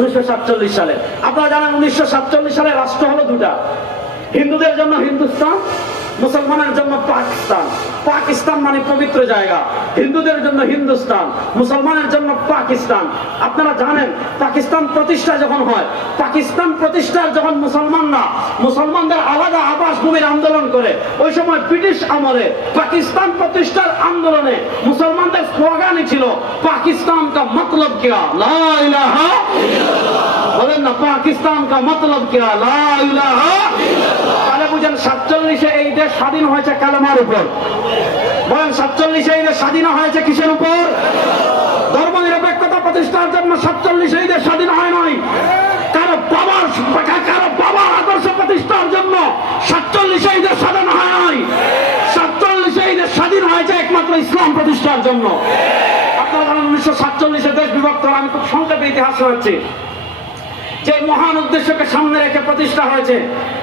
1947 সালে। আপনারা জানেন 1947 সালে রাষ্ট্র হলো দুটা, হিন্দুদের জন্য হিন্দুস্তান, মুসলমানের জন্য পাকিস্তান। পাকিস্তান মানে পবিত্র জায়গা, হিন্দুদের জন্য হিন্দুস্তান, মুসলমানের জন্য পাকিস্তান। আপনারা জানেন পাকিস্তান প্রতিষ্ঠা যখন হয়, পাকিস্তান প্রতিষ্ঠার যখন মুসলমানদের আলাদা আবাস ভূমির আন্দোলন করে, ওই সময় ব্রিটিশ আমলে পাকিস্তান প্রতিষ্ঠার আন্দোলনে মুসলমানদের স্লোগানই ছিল পাকিস্তান কা মতলব কিয়া লা ইলাহা ইল্লাল্লাহ। বলেন না, পাকিস্তান কা মতলব কিয়া লা ইলাহা ইল্লাল্লাহ। তাহলে বুঝেন 47 এই দেশ স্বাধীন হয়েছে কালেমার উপর। বলেন 47 এই দেশ স্বাধীন হয়েছে কিসের উপর? ধর্ম নিরপেক্ষতা প্রতিষ্ঠার জন্য 47 এই দেশ স্বাধীন হয় নাই। কারো বাবার আদর্শ প্রতিষ্ঠার জন্য 47 এই দেশ স্বাধীন হয় নাই। 47 এই দেশ স্বাধীন হয়েছে একমাত্র ইসলাম প্রতিষ্ঠার জন্য। আপনারা জানেন 1947 দেশ বিভক্ত। আমি খুব সংক্ষেপে ইতিহাস হচ্ছে যে মহান উদ্দেশ্যকে সামনে রেখে প্রতিষ্ঠা হয়েছে,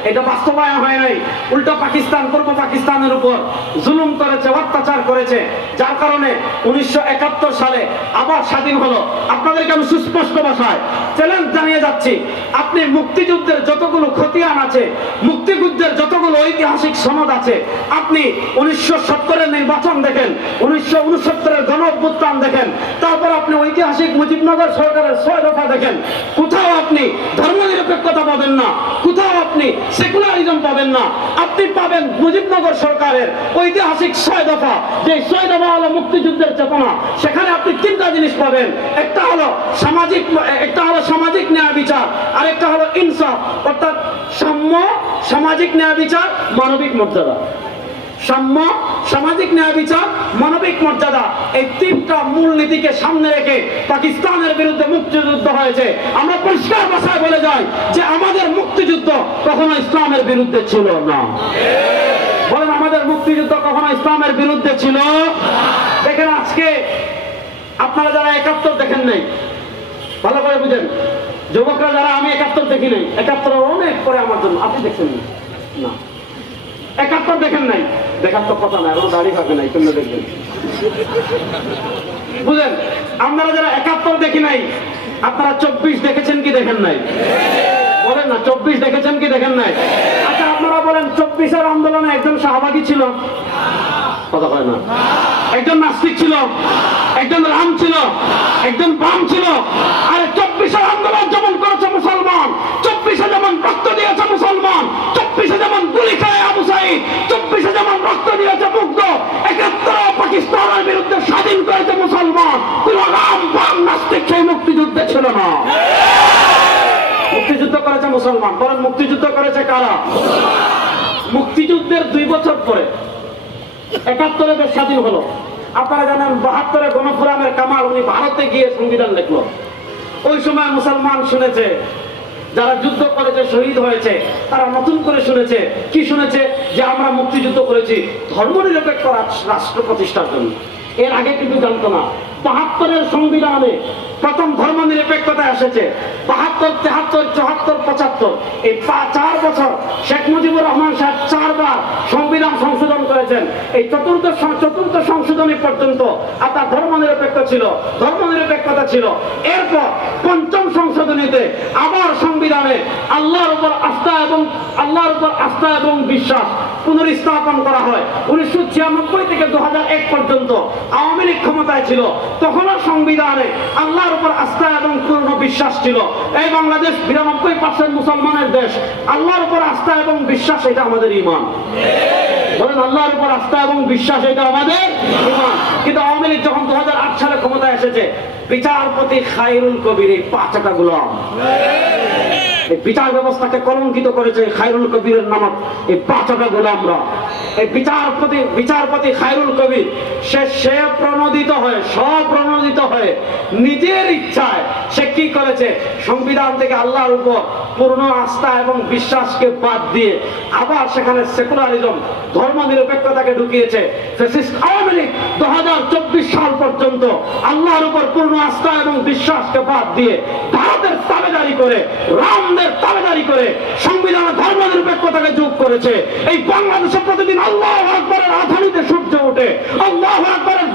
এটা বাস্তবায়ন হয় নাই। উল্টো পাকিস্তান পূর্ব পাকিস্তানের উপর জুলুম করেছে, অত্যাচার করেছে, যার কারণে 1971 সালে আবার স্বাধীন হলো। আপনাদেরকে আমি সুস্পষ্ট ভাষায় চ্যালেঞ্জ জানিয়ে যাচ্ছি, আপনি মুক্তিযুদ্ধের যতগুলো খতিয়ান আছে, মুক্তিযুদ্ধের যতগুলো ঐতিহাসিক সনদ আছে, আপনি 1970-এর নির্বাচন দেখেন, 1969-এর গণ অভ্যুত্থান দেখেন, তারপর আপনি ঐতিহাসিক মুজিবনগর সরকারের 6 দফা দেখেন, কোথাও আপনি ধর্ম নিরপেক্ষতা পাবেন না, কোথাও আপনি সেকুলারিজম পাবেন না। আপনি পাবেন মুজিবনগর সরকারের ঐতিহাসিক 6 দফা, যে 6 দফা হলো মুক্তিযুদ্ধের চেতনা। সেখানে আপনি 3টা জিনিস পাবেন, একটা হলো সামাজিক ন্যায় বিচার, আর একটা হলো ইনসাফ, অর্থাৎ সাম্য, সামাজিক ন্যায় বিচার, মানবিক মর্যাদা। সাম্য, সামাজিক ন্যায় বিচার, মানবিক মর্যাদা, এই 3টা মূলনীতিকে সামনে রেখে পাকিস্তানের বিরুদ্ধে মুক্তিযুদ্ধ হয়েছে। আমরা পরিষ্কার ভাষায় বলে যাই যে আমাদের মুক্তিযুদ্ধ কখনো ইসলামের বিরুদ্ধে ছিল না। বলেন, আমাদের মুক্তিযুদ্ধ কখনো ইসলামের বিরুদ্ধে ছিল। দেখেন আজকে আপনারা যারা 71 দেখেন নাই, ভালো করে বুঝেন, যুবকরা যারা, আমি 71 দেখি নাই, 71 অনেক পরে আমার জন্য। আপনি দেখছেন না? 71 দেখেন নাই, দেখার তো কথা নাই, ওর দাড়ি হবে নাই, তোমরা দেখবেন। বুঝলেন, আপনারা যারা 71 দেখি নাই, আপনারা 24 দেখেছেন কি দেখেন নাই? বলেন না, 24 দেখেছেন কি দেখেন নাই? আচ্ছা আপনারা বলেন, 24-এর আন্দোলনে একজন শাহবাগী ছিল? কথা হয় না। একজন নাস্তিক ছিল, একজন রাম ছিল, একজন বাম ছিল। আর 24-এর আন্দোলন যেমন করেছে মুসলমান, 24-এ যেমন রক্ত দিয়েছে মুসলমান, 24-এ যেমন গুলি খায় আবু সাঈদ, 24-এ যেমন রক্ত দিয়েছে মুগ্ধ, 71 পাকিস্তানের বিরুদ্ধে স্বাধীন করেছে মুসলমান। কোন রাম বাম নাস্তিক সেই মুক্তিযুদ্ধে ছিল না। মুক্তিযুদ্ধ করেছে মুসলমান। বলেন, মুক্তিযুদ্ধ করেছে কারা? মুক্তিযুদ্ধের 2 বছর পরে 71-এ দেশ স্বাধীন হলো। আপনারা জানেন 72-এ গণফোরামের কামাল, উনি ভারতে গিয়ে সংবিধান লিখলো। ওই সময় মুসলমান শুনেছে, যারা যুদ্ধ করেছে, শহীদ হয়েছে, তারা নতুন করে শুনেছে। কি শুনেছে? যে আমরা মুক্তিযুদ্ধ করেছি ধর্মনিরপেক্ষ রাষ্ট্র প্রতিষ্ঠার জন্য। এর আগে কিন্তু জানতো না। 72-এর সংবিধানে প্রথম ধর্ম নিরপেক্ষতা এসেছে। 72, 73, 74, 75 এই 4 বছর শেখ মুজিবুর রহমান সাহেব 4 বার সংবিধান সংশোধন করেছেন। এই চতুর্থ সংশোধনী পর্যন্ত আপনার ধর্ম নিরপেক্ষতা ছিল। এরপর 5ম সংশোধনীতে আবার সংবিধানে আল্লাহর উপর আস্থা এবং বিশ্বাস পুনর্স্থাপন করা হয়। 1996 থেকে 2001 পর্যন্ত আওয়ামী লীগ ক্ষমতায় ছিল, তখনও সংবিধানে আল্লাহর উপর আস্থা এবং পূর্ণ বিশ্বাস ছিল। এই বাংলাদেশ 92% মুসলমানের দেশ। আল্লাহর উপর আস্থা এবং বিশ্বাস, এটা আমাদের ঈমান। বলেন, আল্লাহর উপর আস্থা এবং বিশ্বাস, এটা আমাদের ঈমান। কিন্তু আওয়ামী লীগ যখন 2008 সালে ক্ষমতায় এসেছে, বিচারপতি খায়রুল কবির এই 5টা গোলাম, এই বিচার ব্যবস্থাকে কলঙ্কিত করেছে খায়রুল কবিরের নামক এই 5টা গোলামরা। এই বিচারপতি খায়রুল কবির সে প্রণোদিত হয়ে নিজের ইচ্ছায় সে কি করেছে? সংবিধান থেকে আল্লাহর উপর পূর্ণ আস্থা এবং বিশ্বাসকে বাদ দিয়ে আবার সেখানে সেকুলারিজম, ধর্ম নিরপেক্ষতাকে ঢুকিয়েছে। ফ্যাসিস্ট আওয়ামী লীগ 2024 সাল পর্যন্ত আল্লাহর উপর পূর্ণ আস্থা এবং বিশ্বাসকে বাদ দিয়ে ভারতের তাবেদারি করে, রামদের তাবেদারি করে সংবিধানে ধর্ম নিরপেক্ষতাকে যোগ করেছে। এই বাংলাদেশে প্রতিদিন আল্লাহু আকবারের আধানিতে সূর্য ওঠে, আল্লাহু আকবারের